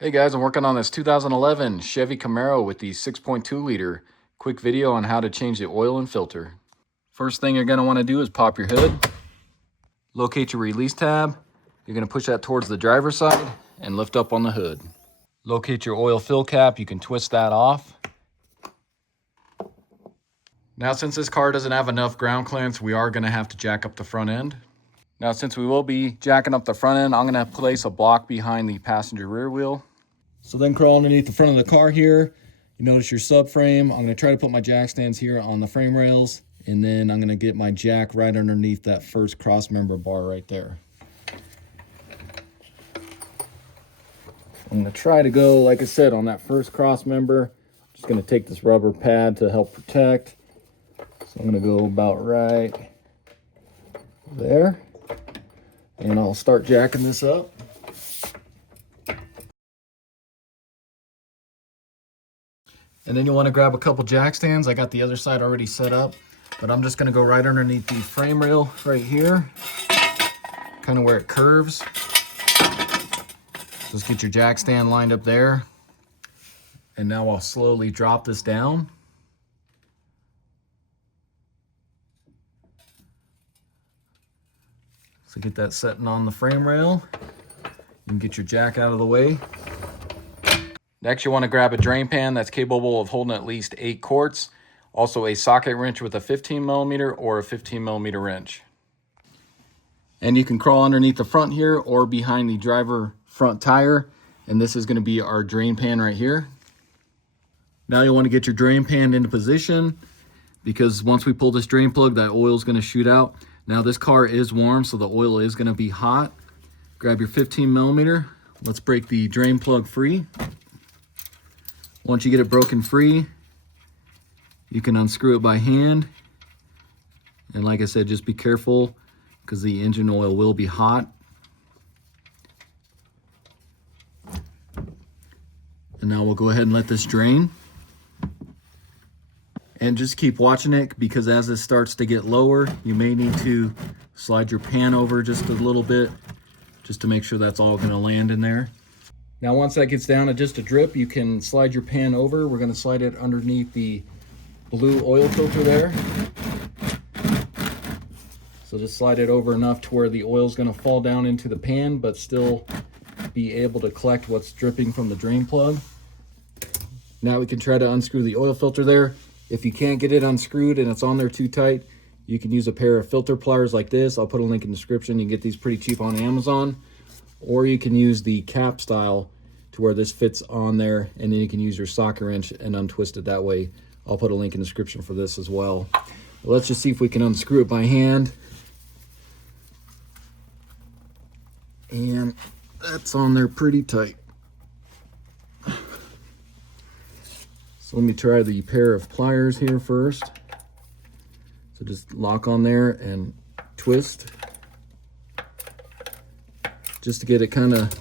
Hey guys, I'm working on this 2011 Chevy Camaro with the 6.2 liter. Quick video on how to change the oil and filter. First thing you're going to want to do is pop your hood, locate your release tab. You're going to push that towards the driver's side and lift up on the hood. Locate your oil fill cap. You can twist that off. Now, since this car doesn't have enough ground clearance, we are going to have to jack up the front end. Now, since we will be jacking up the front end, I'm going to place a block behind the passenger rear wheel. So then crawl underneath the front of the car here. You notice your subframe. I'm going to try to put my jack stands here on the frame rails, and then I'm going to get my jack right underneath that first cross member bar right there. I'm going to try to go, like I said, on that first cross member. I'm just going to take this rubber pad to help protect. So I'm going to go about right there, and I'll start jacking this up. And then you want to grab a couple jack stands. I got the other side already set up, but I'm just going to go right underneath the frame rail right here, kind of where it curves. Just get your jack stand lined up there. And now I'll slowly drop this down. So get that setting on the frame rail. You can get your jack out of the way. Next, you want to grab a drain pan that's capable of holding at least 8 quarts. Also a socket wrench with a 15 millimeter or a 15 millimeter wrench. And you can crawl underneath the front here or behind the driver front tire. And this is going to be our drain pan right here. Now you want to get your drain pan into position, because once we pull this drain plug, that oil is going to shoot out. Now this car is warm, so the oil is going to be hot. Grab your 15 millimeter. Let's break the drain plug free. Once you get it broken free, you can unscrew it by hand. And like I said, just be careful because the engine oil will be hot. And now we'll go ahead and let this drain. And just keep watching it, because as this starts to get lower, you may need to slide your pan over just a little bit, just to make sure that's all going to land in there. Now, once that gets down to just a drip, you can slide your pan over. We're going to slide it underneath the blue oil filter there. So just slide it over enough to where the oil is going to fall down into the pan, but still be able to collect what's dripping from the drain plug. Now we can try to unscrew the oil filter there. If you can't get it unscrewed and it's on there too tight, you can use a pair of filter pliers like this. I'll put a link in the description. You can get these pretty cheap on Amazon. Or you can use the cap style to where this fits on there, and then you can use your socket wrench and untwist it that way. I'll put a link in the description for this as well. But let's just see if we can unscrew it by hand. And that's on there pretty tight. So let me try the pair of pliers here first. So just lock on there and twist, just to get it kind of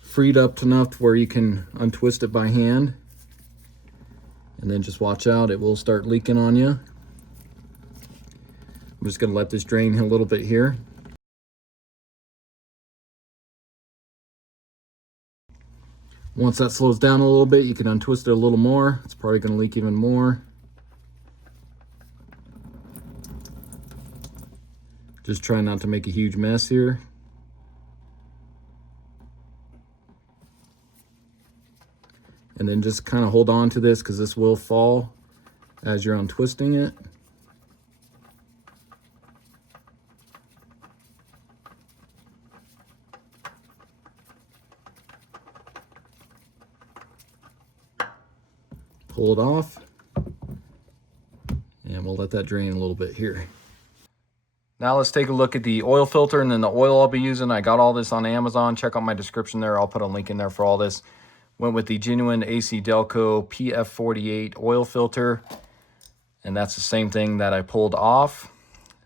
freed up enough to where you can untwist it by hand. And then just watch out, it will start leaking on you. I'm just going to let this drain a little bit here. Once that slows down a little bit, you can untwist it a little more. It's probably going to leak even more. Just try not to make a huge mess here. And then just kind of hold on to this, because this will fall as you're untwisting it. Pull it off, and we'll let that drain a little bit here. Now let's take a look at the oil filter and then the oil I'll be using. I got all this on Amazon. Check out my description there. I'll put a link in there for all this. Went with the genuine AC Delco PF48 oil filter, and that's the same thing that I pulled off.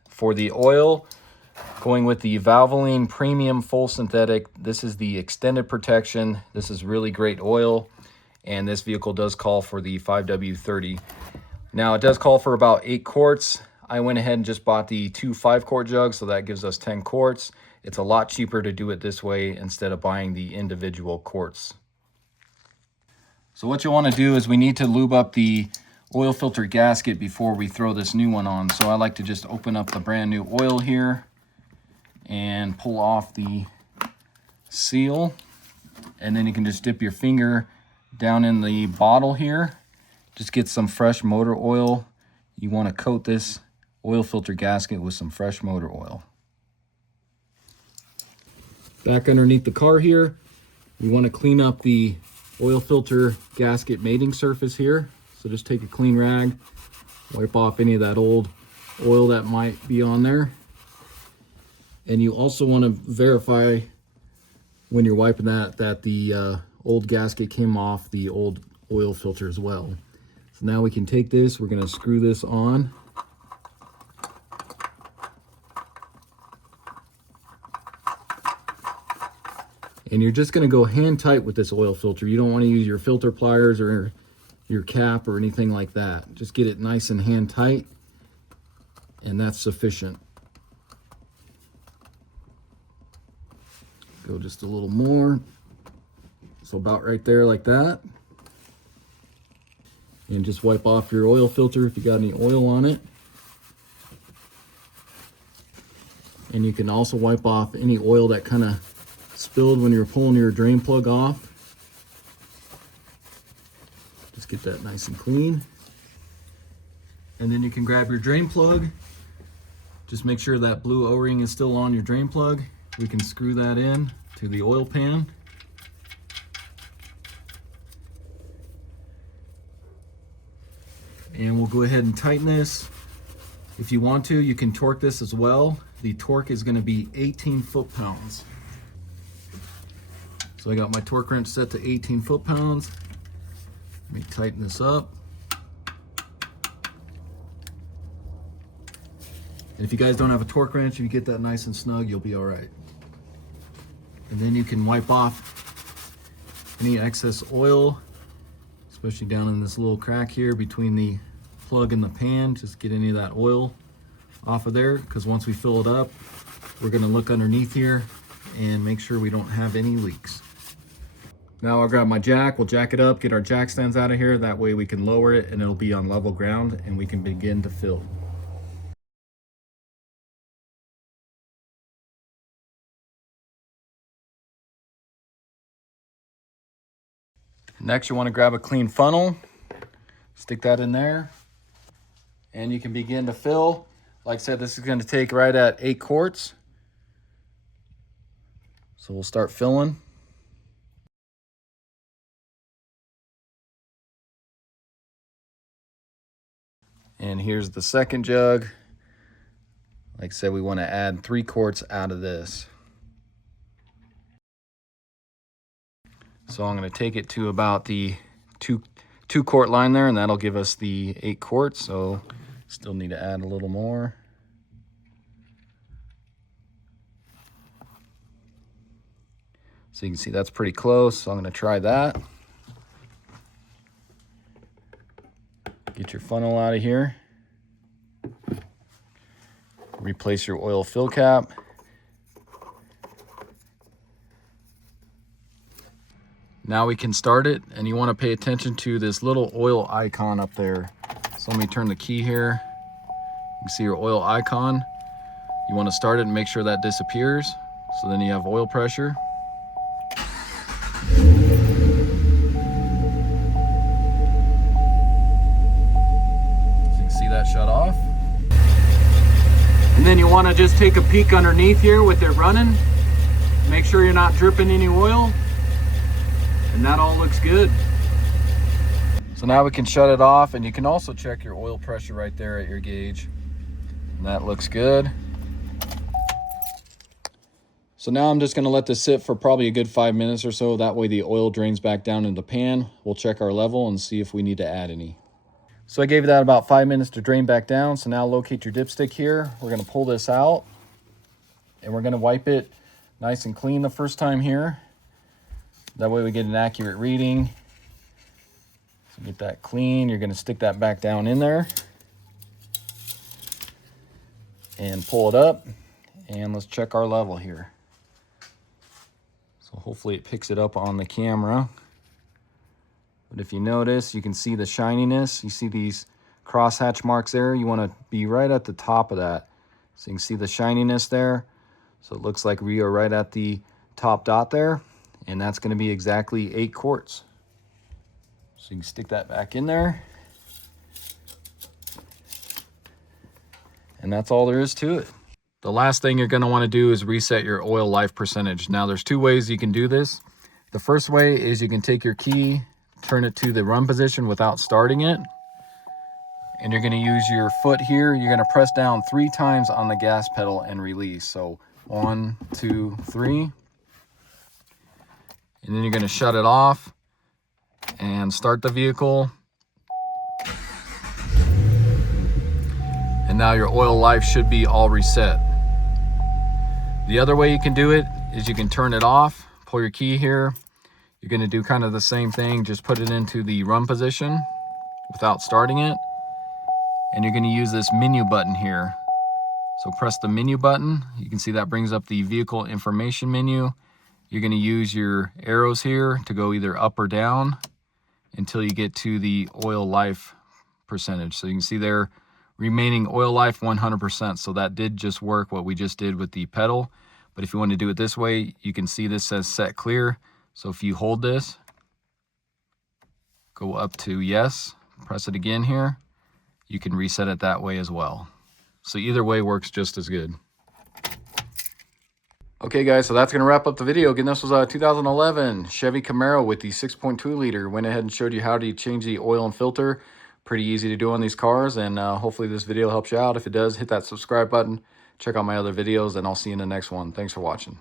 For the oil, going with the Valvoline Premium Full Synthetic. This is the extended protection. This is really great oil, and this vehicle does call for the 5W30. Now, it does call for about 8 quarts. I went ahead and just bought the 2 5-quart jugs, so that gives us 10 quarts. It's a lot cheaper to do it this way instead of buying the individual quarts. So what you want to do is we need to lube up the oil filter gasket before we throw this new one on. So I like to just open up the brand new oil here and pull off the seal. And then you can just dip your finger down in the bottle here. Just get some fresh motor oil. You want to coat this oil filter gasket with some fresh motor oil. Back underneath the car here, we want to clean up the oil filter gasket mating surface here. So just take a clean rag, wipe off any of that old oil that might be on there. And you also want to verify when you're wiping that the old gasket came off the old oil filter as well. So now we can take this, we're going to screw this on. And you're just going to go hand tight with this oil filter. You don't want to use your filter pliers or your cap or anything like that. Just get it nice and hand tight, and that's sufficient. Go just a little more. So about right there like that. And just wipe off your oil filter if you got any oil on it. And you can also wipe off any oil that kind of spilled when you're pulling your drain plug off. Just get that nice and clean. And then you can grab your drain plug. Just make sure that blue O-ring is still on your drain plug. We can screw that in to the oil pan. And we'll go ahead and tighten this. If you want to, you can torque this as well. The torque is going to be 18 foot-pounds. So I got my torque wrench set to 18 foot-pounds. Let me tighten this up. And if you guys don't have a torque wrench, if you get that nice and snug, you'll be all right. And then you can wipe off any excess oil, especially down in this little crack here between the plug and the pan. Just get any of that oil off of there, because once we fill it up, we're going to look underneath here and make sure we don't have any leaks. Now I'll grab my jack, we'll jack it up, get our jack stands out of here. That way we can lower it and it'll be on level ground and we can begin to fill. Next, you want to grab a clean funnel, stick that in there, and you can begin to fill. Like I said, this is going to take right at 8 quarts. So we'll start filling. And here's the second jug. Like I said, we want to add 3 quarts out of this. So I'm going to take it to about the two quart line there, and that'll give us the 8 quarts. So still need to add a little more. So you can see that's pretty close. So I'm going to try that. Get your funnel out of here. Replace your oil fill cap. Now we can start it, and you want to pay attention to this little oil icon up there. So let me turn the key here. You can see your oil icon. You want to start it and make sure that disappears. So then you have oil pressure. Shut off. And then you want to just take a peek underneath here with it running. Make sure you're not dripping any oil. And that all looks good. So now we can shut it off, and you can also check your oil pressure right there at your gauge. And that looks good. So now I'm just going to let this sit for probably a good 5 minutes or so. That way the oil drains back down into the pan. We'll check our level and see if we need to add any. So I gave that about 5 minutes to drain back down. So now locate your dipstick here. We're going to pull this out, and we're going to wipe it nice and clean the first time here. That way we get an accurate reading. So get that clean. You're going to stick that back down in there and pull it up. And let's check our level here. So hopefully it picks it up on the camera. But if you notice, you can see the shininess. You see these crosshatch marks there. You want to be right at the top of that. So you can see the shininess there. So it looks like we are right at the top dot there. And that's going to be exactly 8 quarts. So you can stick that back in there. And that's all there is to it. The last thing you're going to want to do is reset your oil life percentage. Now there's 2 ways you can do this. The first way is you can take your key, turn it to the run position without starting it. And you're going to use your foot here. You're going to press down 3 times on the gas pedal and release. So 1, 2, 3. And then you're going to shut it off and start the vehicle. And now your oil life should be all reset. The other way you can do it is you can turn it off, pull your key here. You're going to do kind of the same thing, just put it into the run position without starting it. And you're going to use this menu button here. So press the menu button. You can see that brings up the vehicle information menu. You're going to use your arrows here to go either up or down until you get to the oil life percentage. So you can see there, remaining oil life 100%. So that did just work what we just did with the pedal. But if you want to do it this way, you can see this says set clear. So if you hold this, go up to yes, press it again here, you can reset it that way as well. So either way works just as good. Okay guys, so that's going to wrap up the video. Again, this was a 2011 Chevy Camaro with the 6.2 liter. Went ahead and showed you how to change the oil and filter. Pretty easy to do on these cars, and hopefully this video helps you out. If it does, hit that subscribe button. Check out my other videos, and I'll see you in the next one. Thanks for watching.